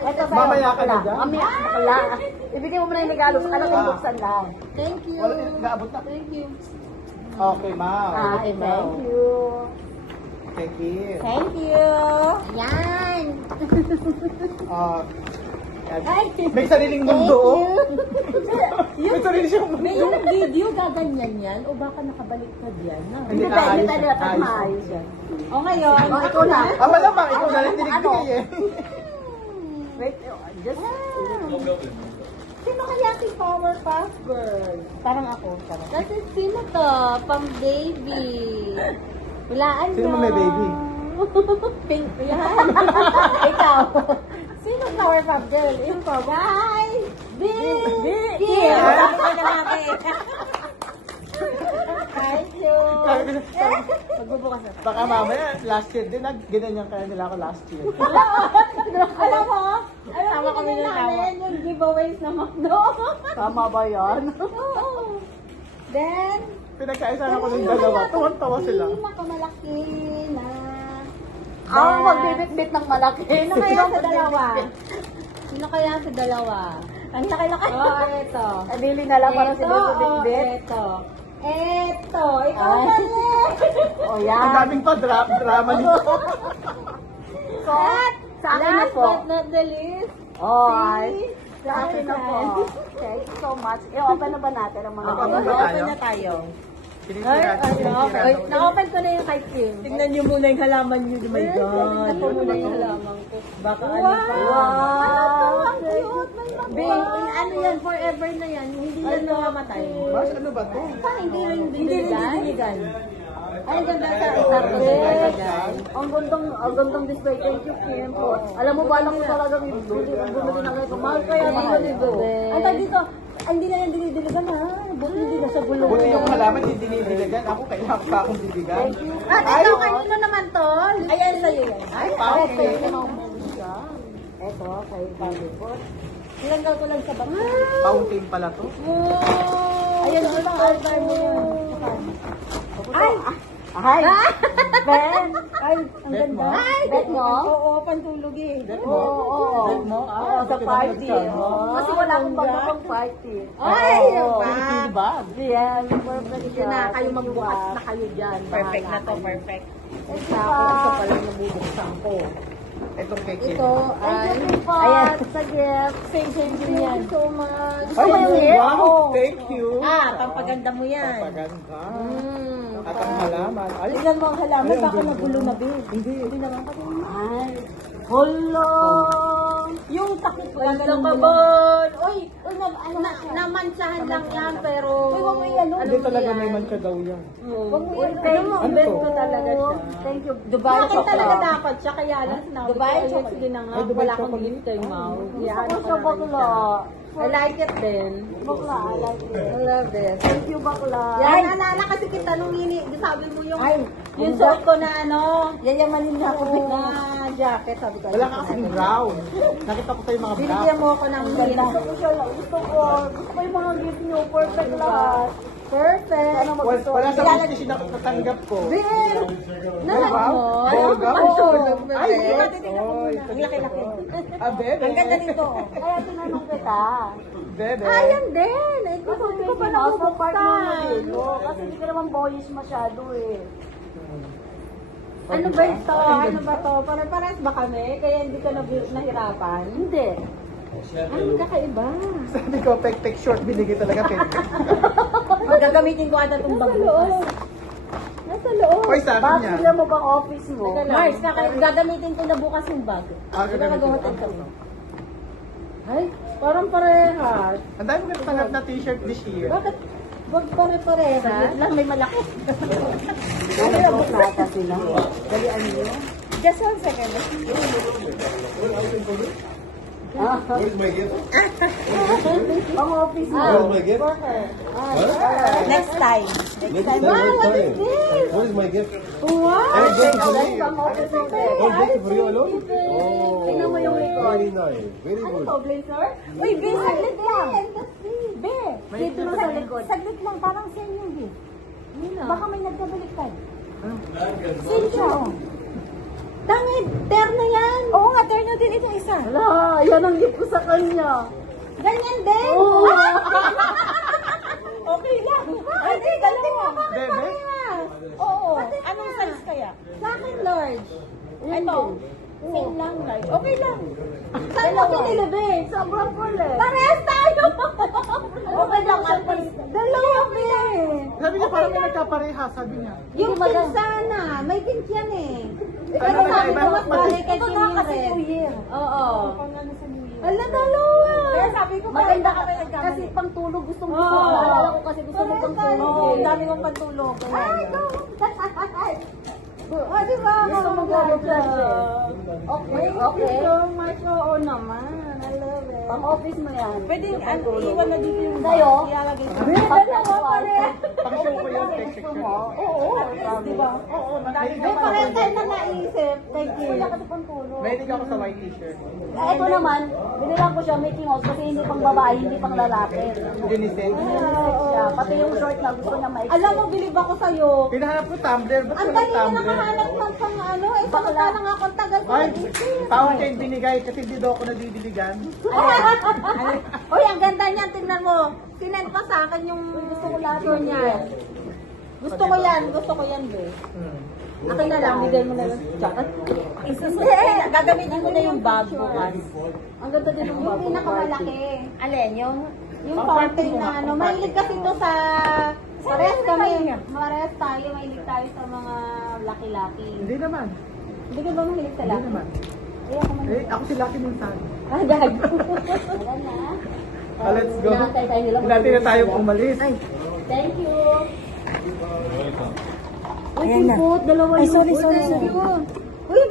Ito sa'yo. Mamaya ka na dyan. Mamaya ka bakla. Ibigay mo muna yung regalo sa kanang buksan lang. Thank you. Wala, naabot na. Thank you. Okay, ma'am. Ay, thank you. Thank you. Thank you. Yan. Ah, Ay, may sariling mundo, oh. May sarili siyang mundo. May yung video gaganyan yan o baka nakabalik ka diyan. No? Hindi, Hindi tayo, ayos hindi tayo yan, dapat ayos. maayos yan. O ngayon, O, ikaw na. Ah, malamang, ikaw na lang tinigpigay eh. Wait, just... Sino kaya si Powerpuff Girl? Parang ako. Kasi sino to? Pang baby. Walaan Sino mo may baby? Pink. Yan. Ikaw. Sino Powerpuff Girl? Ito. Guys! Big! Here! Thank you. Magbubukas na. Baka mamaya, last year din, ginanyan kaya nila ako last year. Alam mo? Tama kami ng namin yung giveaways na McDo. Tama ba yan? Oo. Then, Pinagkaisahan ako ng dalawa. Tuwan-tawa sila. pinakamalaki na... Ako magbibit-bit ng malaki. Sino kaya sa dalawa? Sino kaya sa dalawa? Ang laki-laki. Oh, ito. Sadili na lang parang Ito, sinubit-bit. ito. Ito. Ikaw Ay. mali. O Ang yan. daming pa drama nito. So, sa akin na Last po. but not the least, Oh, ay. Sa Sa akin na po. Thank you so much. I-open na ba natin ang mga Open na regalo? tayo. open na tayo. Sinisira. Na-open ko na yung kay Kim. Tingnan niyo muna yung halaman niyo. Oh my God. Tingnan ko muna yung halaman ko. Baka Wow! ano pa. Wow! Ang cute! May mga Bing, ano yan, forever na yan. Hindi yan namamatay. Bas, ano ba to? Hindi rin Hindi rin dinigan. dinigan. Ay, ang ganda sa isar ko sa ilagay. Ang gandang display. Thank you, Kim. Po. Alam mo, balang ko talagang bumili na kayo. Mahal kaya dito dito. Ay, tayo dito. Ay, hindi na yan dinidiligan ha. Buti hindi na sa bulong. Buti yung halaman, hindi dinidilagan. Ako, kailangan pa akong didigan. Thank you. At ito, kanino naman to? Ayan sa'yo yan. Ay, Ito, bakit? siya. Ito, kay Palibot. Nilanggal ko lang sa bag. Fountain pala to. Wow! Ayan, ito lang. Altar mo yun. Ay! Ay! Ben! Ay, ang Bet ganda. mo? Bet mo? Oo, pantulog eh. Bet Oo, mo? oo. Bet mo? Oo, sa buti party. naman nagsabi. Oo. Kasi wala akong bago pang party. Ay, Oo. yung Filipino bag. Yes, perfect Sige na, kayo magbukas na kayo dyan. Perfect na Bahala to, kayo. perfect. Sa akin, ito pala nabubuksan ko. Itong kay Kim. Ito Thank ay... you po Ayan. sa gift. Thank you Thank you so much. Ay, Gusto mo yung gift? wow! Thank you! Ah, pampaganda mo yan. Paganda. Mm. At ang halaman. Ay, Tignan mo ang halaman, Ay, ang baka ganda. nagulo na bin. hindi. Hindi naman pati. Ay, hello! Yung takip ko, Wala ganun ka din. ba? Uy, namantsahan lang yan, pero... Uy, wag mo i-ano. Hindi talaga may mancha daw yan. Wag mo Uy, i-ano. thank you. Ano Bet to? ko talaga siya. Thank you. Dubai chocolate. talaga dapat siya, kaya lang sinabi Dubai ko, ayun, chocolate. sige na nga, Ay, Dubai wala akong chocolate. gift kay Mau. Gusto ko sa bakla. I like it din. Bakla, I like it. I love it. Thank you, bakla. Yan, naalala kasi kita nung sabi mo yung, Ay, yung suot ko na ano, Yayamanin niya ako. na jacket, sabi ko. Wala ka kasing brown. Nakita ko sa'yo mga black. Binigyan mo ako ng ganda. Gusto ko siya lang. Gusto ko. Gusto ko yung mga gift niyo. Perfect lahat. Perfect. Sana magustuhan. Wala sa wish na natanggap ko. Bill! Nalag mo? Bongga? Oo. Ay, Ay, yes. titignan mo muna. Ang laki-laki. Ah, bebe. Ang ganda nito. Kaya tinanong kita. Bebe. Ayan din. Eh, gusto Kasi ko pa medyo nasa part mo na nabubuksan. dito. Kasi hindi ka naman boyish masyado eh. Ano ba ito? Ano ba to? Pare-pares ba kami? Kaya hindi ka nahirapan? Hindi. Ano kakaiba? Sabi ko, pek-pek short, binigay talaga pek. Gagamitin ko ata itong bag bukas. Nasa loob. Hoy, sa akin Bakit yan. sila mo bang office mo? Mars, gagamitin ko na bukas yung bag. Ah, gagamitin ko. Nagagawa kami. Ay, parang parehas. Ang dami ko natanggap na t-shirt this year. Bakit? Wag pare-parehas. Saglit lang, may malaki. Nalabot na ata sila. Dalian niyo. Just 1 second. Where's my gift? Pang office mo. Where's my gift? For her. Next time. Next time, next time. What is my gift? Wow! Oh, gift for me. Pang office mo. Oh, gift for you alone? Oh, Tingnan mo yung record. very nice. Very good. Blazer? Uy, Be, saglit lang. Be, Dito na sa likod. saglit lang. Parang send yung Be. Baka may nagkabaliktad. Sino siya? Tangin, terno yan. Oo nga, terno din itong isa. Wala, yan ang gift ko sa kanya. Ganyan din. Oo. Okay lang. Hindi, dalawa. Bebe? Oo. Anong size kaya? Sa akin, large. Ito. Same lang, right? Okay lang. Saan mo kinilibig? Sobrang cool eh. Parehas tayo. Okay lang, at least. Dalawa, Ben. Sabi niya parang may nagkapareha, sabi niya. Yung sana, may tint yan eh. Ano Pero ba, sabi iba? ko mas bagay kay Ito Kim na yung kasi red. New Year. Oo. Pang ano sa New Year. Ala, dalawa. Kaya sabi ko, Maganda parang ka nagkamali. kasi pang tulog gusto mo. Oo. Naalala ko kasi gusto mo pang tulog. Oo, ang eh. dami mong pantulog. Ay, go. Oh, di ba? Gusto mo gano'n Okay, okay. Thank you so much. Oo naman. I love it. Pang office mo yan. Pwede, iwan na dito yung Sa'yo? ilalagay sa Dalawa pa rin. Pang-show ko yung tech section. Oo. Di ba? Oo, May parehas tayo na naisip kay Kim. Wala kasi pang tulog. Mahilig ako sa white t-shirt. Ito naman, binilang ko siya Mickey Mouse kasi hindi pang babae, hindi pang lalaki. Ginising. Unisex siya. Pati yung short na gusto niya maiksi. Alam mo, bilib ako sa'yo. Pinahanap ko Tumblr. Ba't Ang walang dali na Tumblr? nakahanap ng pang ano, eh, samantala nga akong tagal ko Ay, nag-isip. fountain binigay kasi hindi daw ako nadidiligan. Uy, ang ganda niyan, tingnan mo. Sinend pa sa akin yung gusto ko lahat niya. Gusto ko yan, be. Akin na lang, bigay mo na lang. Gagamitin ko na yung bag bukas. Ang ganda din ng Yung bago. pinakamalaki. Alin, yung... Yung fountain na ano. Mahilig kasi ito sa... Parehas kami. Parehas tayo. Mahilig tayo sa mga laki-laki. Hindi naman. Hindi ka ba mahilig sa Hindi laki? naman. Ay, ako man. Eh, ako si Lucky Montano. Ah, gag. Wala na. Let's go. Hinahantay tayo nila. Hinahantay na tayong umalis. Thank you. Uy, Ayan na. seafood. Dalawa Ay, yung sorry, food. sorry, Thank sorry. you.